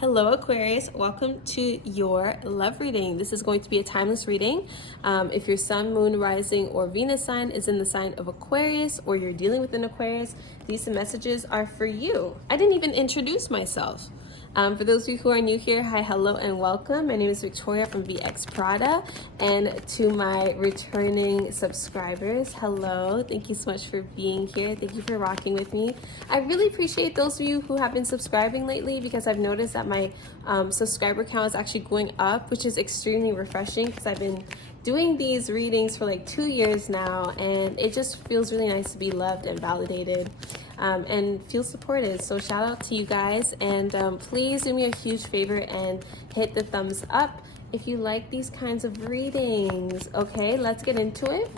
Hello Aquarius, welcome to your love reading. This is going to be a timeless reading. If your sun, moon, rising, or Venus sign is in the sign of Aquarius, or you're dealing with an Aquarius, these messages are for you. I didn't even introduce myself. For those of you who are new here, hi, hello, and welcome. My name is Victoria from VXPRADA, and to my returning subscribers, hello. Thank you so much for being here. Thank you for rocking with me. I really appreciate those of you who have been subscribing lately because I've noticed that my subscriber count is actually going up, which is extremely refreshing because I've been doing these readings for like 2 years now, and it just feels really nice to be loved and validated. And feel supported. So shout out to you guys, and please do me a huge favor and hit the thumbs up if you like these kinds of readings. Okay, let's get into it.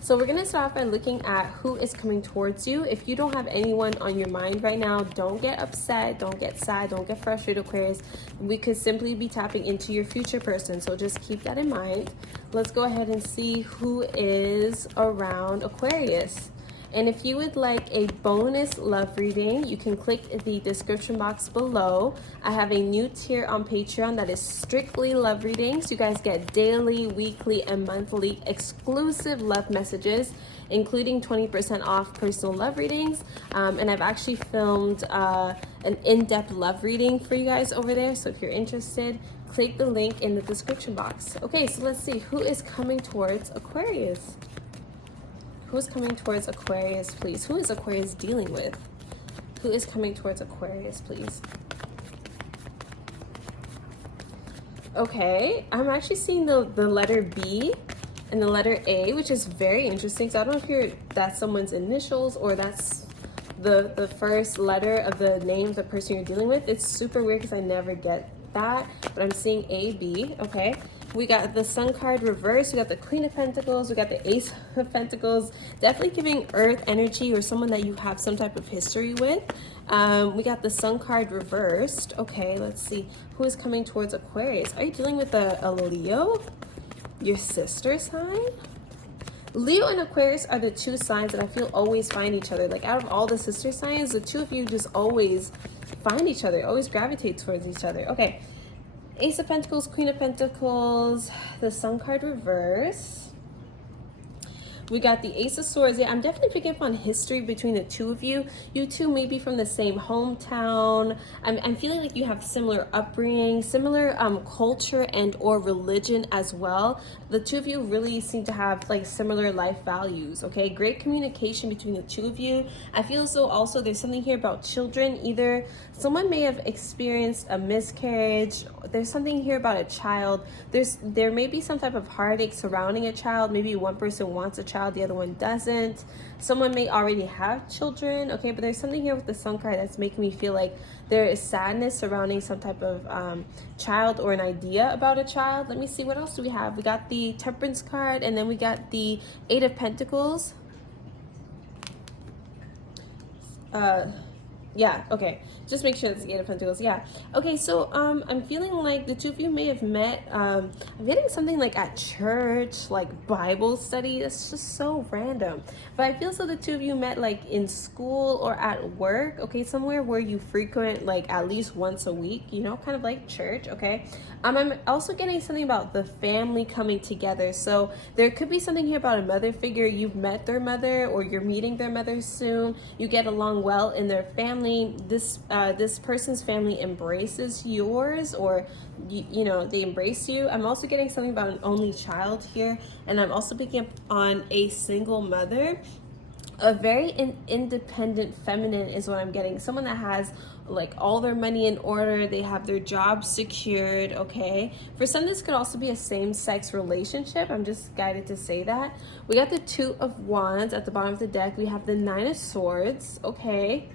So we're going to start off by looking at who is coming towards you. If you don't have anyone on your mind right now, don't get upset, don't get sad, don't get frustrated, Aquarius. We could simply be tapping into your future person, so just keep that in mind. Let's go ahead and see who is around Aquarius. And if you would like a bonus love reading, you can click the description box below. I have a new tier on Patreon that is strictly love readings. You guys get daily, weekly, and monthly exclusive love messages, including 20% off personal love readings. And I've actually filmed an in-depth love reading for you guys over there. So if you're interested, click the link in the description box. Okay, so let's see who is coming towards Aquarius. Who's coming towards Aquarius, please? Who is Aquarius dealing with? Who is coming towards Aquarius, please? Okay, I'm actually seeing the letter B and the letter A, which is very interesting. So I don't know if that's someone's initials or that's the first letter of the name of the person you're dealing with. It's super weird because I never get that, but I'm seeing A, B, okay? We got the Sun card reversed, we got the Queen of Pentacles, we got the Ace of Pentacles, definitely giving Earth energy or someone that you have some type of history with. We got the Sun card reversed. Okay, let's see. Who is coming towards Aquarius? Are you dealing with a Leo? Your sister sign? Leo and Aquarius are the two signs that I feel always find each other. Like out of all the sister signs, the two of you just always find each other, always gravitate towards each other. Okay. Ace of Pentacles, Queen of Pentacles, the Sun card reverse. We got the Ace of Swords. Yeah, I'm definitely picking up on history between the two of you. You two may be from the same hometown. I'm feeling like you have similar upbringing, similar culture and or religion as well. The two of you really seem to have like similar life values, okay? Great communication between the two of you. I feel as though also there's something here about children. Either someone may have experienced a miscarriage. There's something here about a child. There may be some type of heartache surrounding a child. Maybe one person wants a child, the other one doesn't. Someone may already have children, okay? But there's something here with the Sun card that's making me feel like there is sadness surrounding some type of child or an idea about a child. Let me see, what else do we have? We got the Temperance card, and then we got the Eight of Pentacles. Yeah, okay. Just make sure it's the Eight of Pentacles. Yeah. Okay, so I'm feeling like the two of you may have met. I'm getting something like at church, like Bible study. It's just so random. But I feel so the two of you met like in school or at work, okay, somewhere where you frequent like at least once a week, you know, kind of like church, okay? I'm also getting something about the family coming together. So there could be something here about a mother figure. You've met their mother or you're meeting their mother soon. You get along well in their family. This person's family embraces yours, or you know, they embrace you. I'm also getting something about an only child here, and I'm also picking up on a single mother. A very independent feminine is what I'm getting. Someone that has like all their money in order, they have their job secured, okay? For some, this could also be a same-sex relationship. I'm just guided to say that. We got the Two of Wands at the bottom of the deck. We have the Nine of Swords, okay?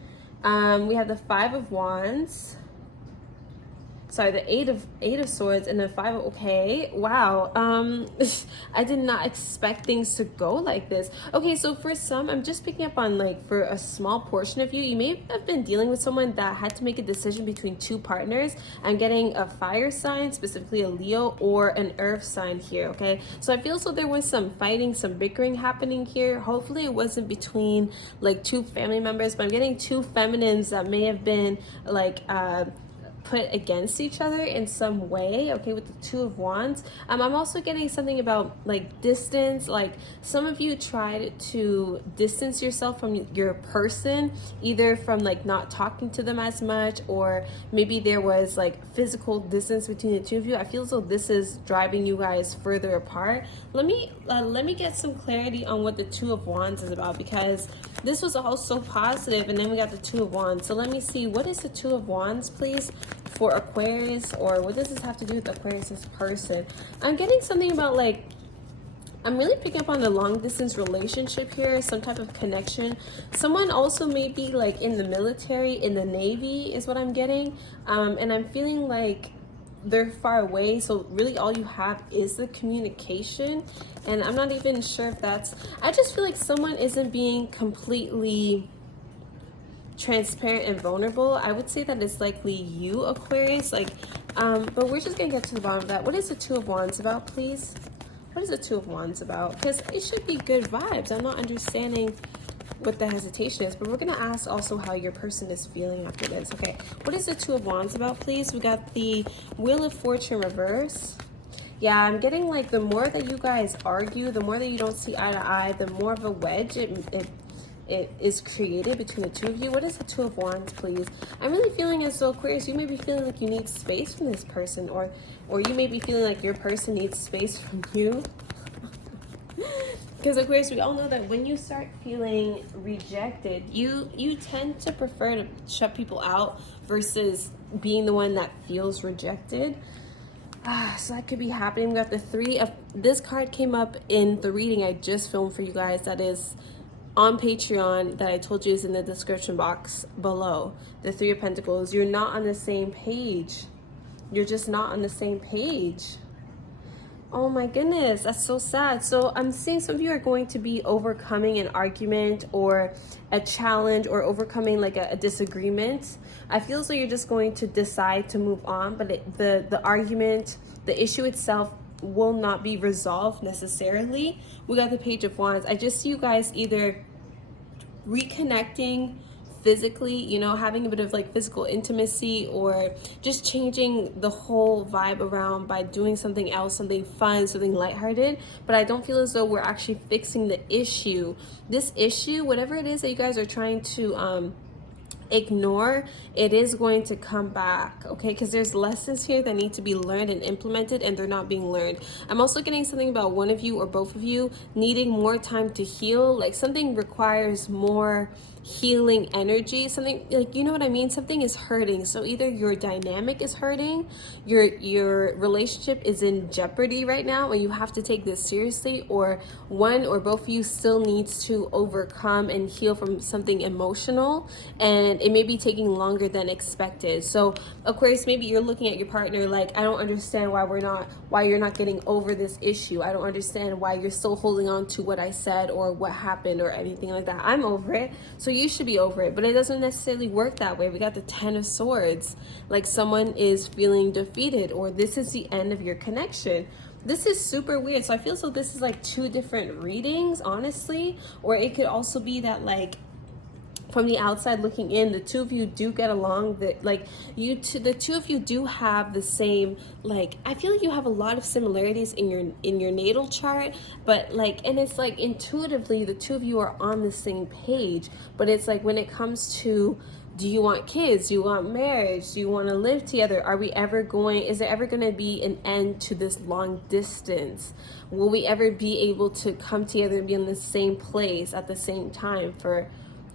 We have the Five of Wands. Sorry, the eight of Swords and the Five of, okay, wow. I did not expect things to go like this. Okay, so for some, I'm just picking up on like for a small portion of you, you may have been dealing with someone that had to make a decision between two partners. I'm getting a fire sign, specifically a Leo, or an earth sign here, okay? So I feel so there was some fighting, some bickering happening here. Hopefully it wasn't between like two family members, but I'm getting two feminines that may have been like put against each other in some way, okay, with the Two of Wands. I'm also getting something about like distance, like some of you tried to distance yourself from your person, either from like not talking to them as much, or maybe there was like physical distance between the two of you. I feel as though this is driving you guys further apart. Let me get some clarity on what the Two of Wands is about, because this was all so positive, and then we got the Two of Wands. So let me see, what is the Two of Wands, please, for Aquarius, or what does this have to do with Aquarius's person? I'm getting something about like, I'm really picking up on a long distance relationship here, some type of connection. Someone also may be like in the military, in the Navy is what I'm getting. And I'm feeling like they're far away, so really all you have is the communication. And I'm not even sure if that's, I just feel like someone isn't being completely transparent and vulnerable. I would say that it's likely you, Aquarius, like but we're just gonna get to the bottom of that. What is the Two of Wands about, please? What is the Two of Wands about? Because it should be good vibes. I'm not understanding what the hesitation is, but we're gonna ask also how your person is feeling after this. Okay, what is the Two of Wands about, please? We got the Wheel of Fortune reverse. Yeah, I'm getting like the more that you guys argue, the more that you don't see eye to eye, the more of a wedge it is created between the two of you. What is the Two of Wands, please? I'm really feeling as though, Aquarius, you may be feeling like you need space from this person, or you may be feeling like your person needs space from you. Because Aquarius, we all know that when you start feeling rejected, you tend to prefer to shut people out versus being the one that feels rejected. So that could be happening. We got the Three of, this card came up in the reading I just filmed for you guys, that is on Patreon, that I told you is in the description box below. The Three of Pentacles. You're not on the same page. You're just not on the same page. Oh my goodness, that's so sad. So I'm seeing some of you are going to be overcoming an argument or a challenge, or overcoming like a disagreement. I feel as though you're just going to decide to move on, but the argument, the issue itself will not be resolved necessarily. We got the Page of Wands. I just see you guys either reconnecting physically, you know, having a bit of like physical intimacy, or just changing the whole vibe around by doing something else, something fun, something lighthearted. But I don't feel as though we're actually fixing the issue. This issue, whatever it is that you guys are trying to ignore, it is going to come back, okay? Because there's lessons here that need to be learned and implemented, and they're not being learned. I'm also getting something about one of you or both of you needing more time to heal. Like something requires more healing energy, something like, you know what I mean, something is hurting. So either your dynamic is hurting, your relationship is in jeopardy right now and you have to take this seriously, or one or both of you still needs to overcome and heal from something emotional, and it may be taking longer than expected. So Aquarius, maybe you're looking at your partner like, I don't understand why you're not getting over this issue. I don't understand why you're still holding on to what I said or what happened or anything like that. I'm over it, so you should be over it. But it doesn't necessarily work that way. We got the Ten of Swords, like someone is feeling defeated, or this is the end of your connection. This is super weird. So I feel so this is like two different readings, honestly. Or it could also be that like from the outside looking in, the two of you do get along, that like the two of you do have the same, like I feel like you have a lot of similarities in your natal chart, but like, and it's like intuitively the two of you are on the same page. But it's like when it comes to, do you want kids? Do you want marriage? Do you want to live together? Is there ever going to be an end to this long distance? Will we ever be able to come together and be in the same place at the same time for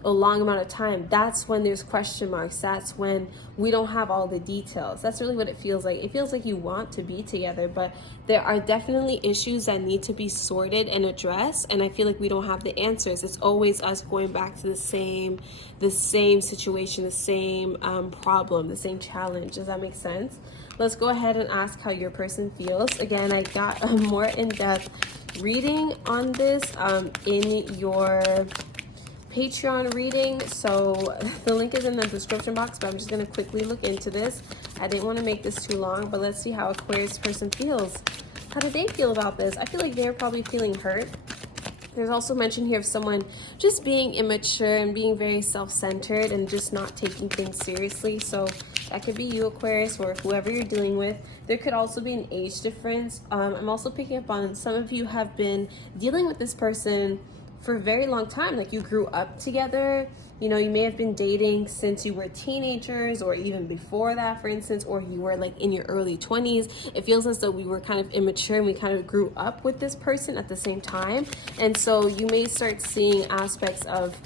a long amount of time? That's when there's question marks. That's when we don't have all the details. That's really what it feels like. It feels like you want to be together, but there are definitely issues that need to be sorted and addressed, and I feel like we don't have the answers. It's always us going back to the same situation, the same problem, the same challenge. Does that make sense? Let's go ahead and ask how your person feels. Again, I got a more in-depth reading on this in your Patreon reading, so the link is in the description box, but I'm just going to quickly look into this. I didn't want to make this too long, but let's see how Aquarius person feels. How do they feel about this? I feel like they're probably feeling hurt. There's also mention here of someone just being immature and being very self-centered and just not taking things seriously. So that could be you, Aquarius, or whoever you're dealing with. There could also be an age difference. I'm also picking up on some of you have been dealing with this person for a very long time. Like you grew up together. You know, you may have been dating since you were teenagers or even before that, for instance, or you were like in your early 20s. It feels as though we were kind of immature and we kind of grew up with this person at the same time. And so you may start seeing aspects of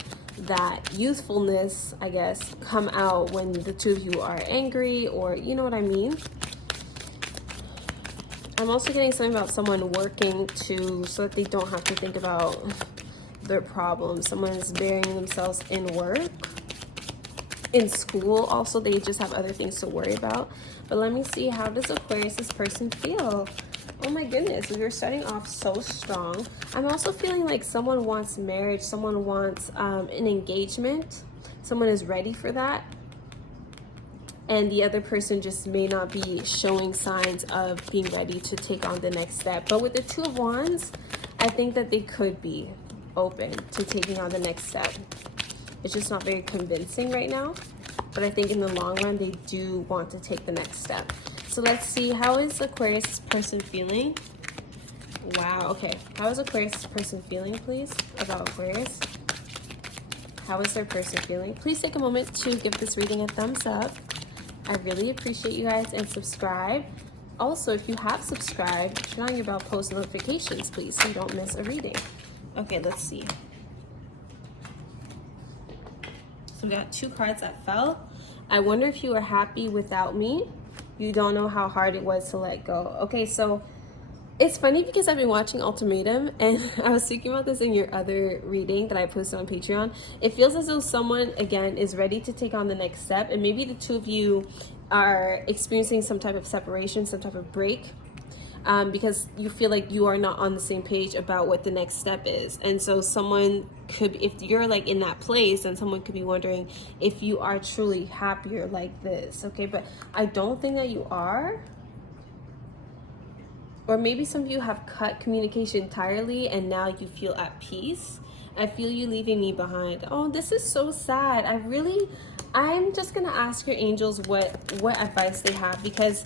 that youthfulness, I guess, come out when the two of you are angry, or you know what I mean? I'm also getting something about someone working so that they don't have to think about their problems. Someone is burying themselves in work, in school. Also, they just have other things to worry about. But let me see, how does Aquarius, this person, feel? Oh my goodness, we were starting off so strong. I'm also feeling like someone wants marriage, someone wants an engagement, someone is ready for that, and the other person just may not be showing signs of being ready to take on the next step. But with the Two of Wands, I think that they could be open to taking on the next step. It's just not very convincing right now, but I think in the long run they do want to take the next step. So let's see, how is Aquarius person feeling? Wow, okay, how is Aquarius person feeling, please, about Aquarius? How is their person feeling? Please take a moment to give this reading a thumbs up. I really appreciate you guys, and subscribe. Also, if you have subscribed, turn on your bell post notifications, please, so you don't miss a reading. Okay, let's see. So we got two cards that fell. I wonder if you are happy without me. You don't know how hard it was to let go. Okay, so it's funny because I've been watching Ultimatum, and I was speaking about this in your other reading that I posted on Patreon. It feels as though someone, again, is ready to take on the next step, and maybe the two of you are experiencing some type of separation, some type of break. Because you feel like you are not on the same page about what the next step is. And so someone could, if you're like in that place, then someone could be wondering if you are truly happier like this, okay? But I don't think that you are. Or maybe some of you have cut communication entirely and now you feel at peace. I feel you leaving me behind. Oh, this is so sad. I'm just gonna ask your angels what advice they have, because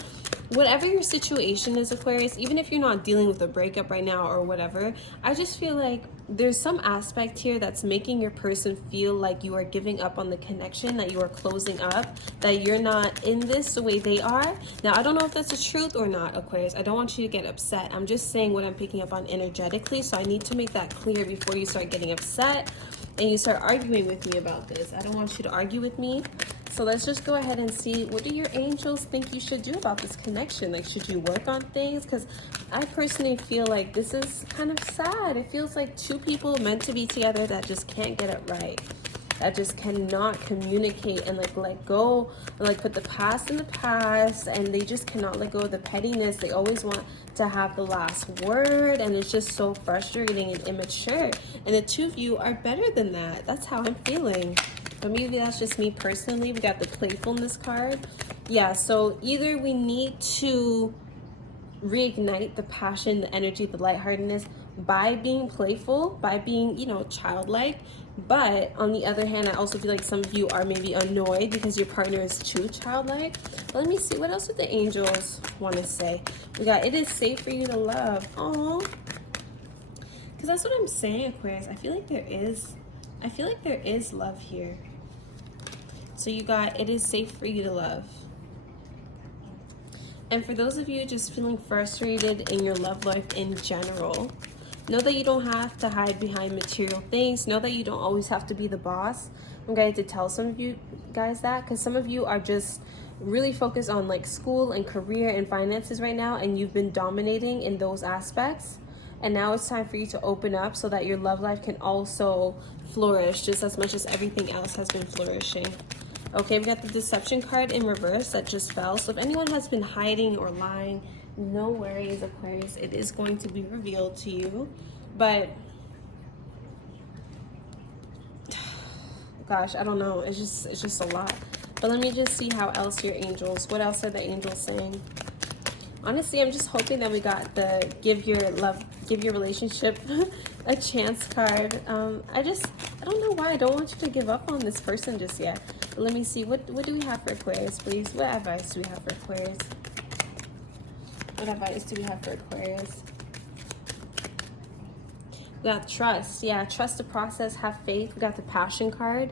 whatever your situation is, Aquarius, even if you're not dealing with a breakup right now or whatever, I just feel like there's some aspect here that's making your person feel like you are giving up on the connection, that you are closing up, that you're not in this the way they are. Now, I don't know if that's the truth or not, Aquarius. I don't want you to get upset. I'm just saying what I'm picking up on energetically, so I need to make that clear before you start getting upset and you start arguing with me about this. I don't want you to argue with me. So let's just go ahead and see, what do your angels think you should do about this connection? Like, should you work on things? Because I personally feel like this is kind of sad. It feels like two people meant to be together that just can't get it right, that just cannot communicate and like let go, and like put the past in the past, and they just cannot let go of the pettiness. They always want to have the last word, and it's just so frustrating and immature. And the two of you are better than that. That's how I'm feeling. But maybe that's just me personally. We got the playfulness card. Yeah, so either we need to reignite the passion, the energy, the lightheartedness by being playful, by being, you know, childlike. But on the other hand, I also feel like some of you are maybe annoyed because your partner is too childlike. But let me see, what else would the angels want to say? We got, it is safe for you to love. Aww. Because that's what I'm saying, Aquarius. I feel like there is love here. So you got, it is safe for you to love. And for those of you just feeling frustrated in your love life in general, know that you don't have to hide behind material things. Know that you don't always have to be the boss. I'm going to tell some of you guys that, because some of you are just really focused on like school and career and finances right now, and you've been dominating in those aspects. And now it's time for you to open up so that your love life can also flourish just as much as everything else has been flourishing. Okay, we got the deception card in reverse that just fell. So if anyone has been hiding or lying, no worries, Aquarius. It is going to be revealed to you. But gosh, I don't know. It's just a lot. But let me just see how else your angels, what else are the angels saying? Honestly, I'm just hoping that we got the give your relationship a chance card. I don't know why I don't want you to give up on this person just yet. But let me see, what do we have for Aquarius, please? What advice do we have for Aquarius? What advice do we have for Aquarius? We got trust. Yeah, trust the process, have faith. We got the passion card.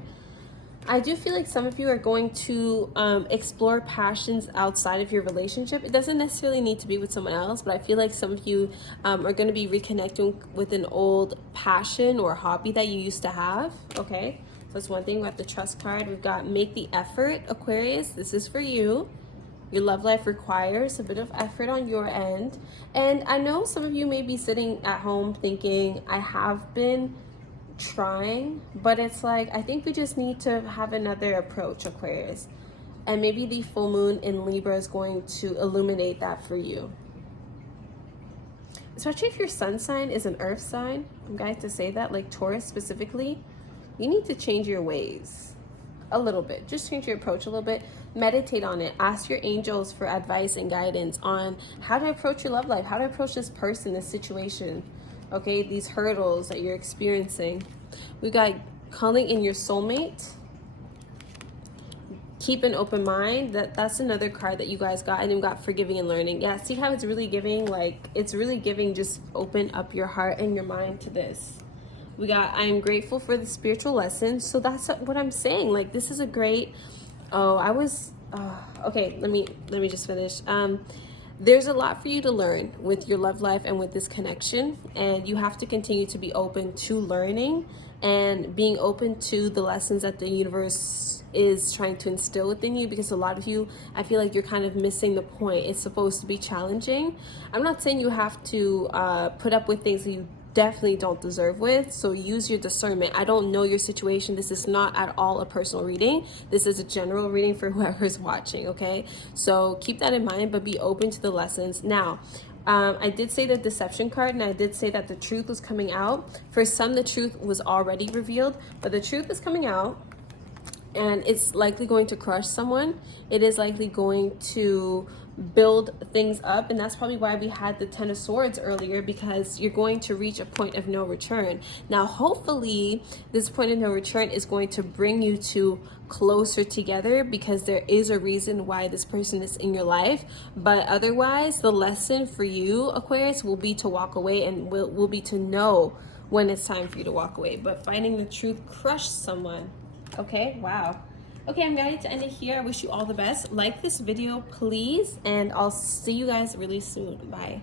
I do feel like some of you are going to explore passions outside of your relationship. It doesn't necessarily need to be with someone else, but I feel like some of you are going to be reconnecting with an old passion or hobby that you used to have. Okay, so that's one thing. We have the trust card. We've got make the effort, Aquarius. This is for you. Your love life requires a bit of effort on your end. And I know some of you may be sitting at home thinking, I have been trying, but it's like, I think we just need to have another approach, Aquarius. And maybe the full moon in Libra is going to illuminate that for you. Especially if your sun sign is an earth sign, I'm going to say that, like Taurus specifically, you need to change your ways a little bit. Just change your approach a little bit. Meditate on it. Ask your angels for advice and guidance on how to approach your love life, how to approach this person, this situation. Okay, these hurdles that you're experiencing. We got calling in your soulmate. Keep an open mind. That's another card that you guys got. And then we got forgiving and learning. Yeah, see how it's really giving? Like, it's really giving. Just open up your heart and your mind to this. We got I am grateful for the spiritual lessons. So that's what I'm saying. Like, this is a great... okay, let me just finish. There's a lot for you to learn with your love life and with this connection, and you have to continue to be open to learning and being open to the lessons that the universe is trying to instill within you, because a lot of you, I feel like you're kind of missing the point. It's supposed to be challenging. I'm not saying you have to put up with things that you definitely don't deserve with, so use your discernment. I don't know your situation. This is not at all a personal reading. This is a general reading for whoever's watching, okay? So keep that in mind, but be open to the lessons. Now, I did say the deception card, and I did say that the truth was coming out. For some, the truth was already revealed, but the truth is coming out, and it's likely going to crush someone. It is likely going to build things up, and that's probably why we had the Ten of Swords earlier, because you're going to reach a point of no return. Now, hopefully, this point of no return is going to bring you to closer together, because there is a reason why this person is in your life. But otherwise, the lesson for you, Aquarius, will be to walk away, and will be to know when it's time for you to walk away. But finding the truth crushed someone. Okay, wow. Okay, I'm going to end it here. I wish you all the best. Like this video, please, and I'll see you guys really soon. Bye.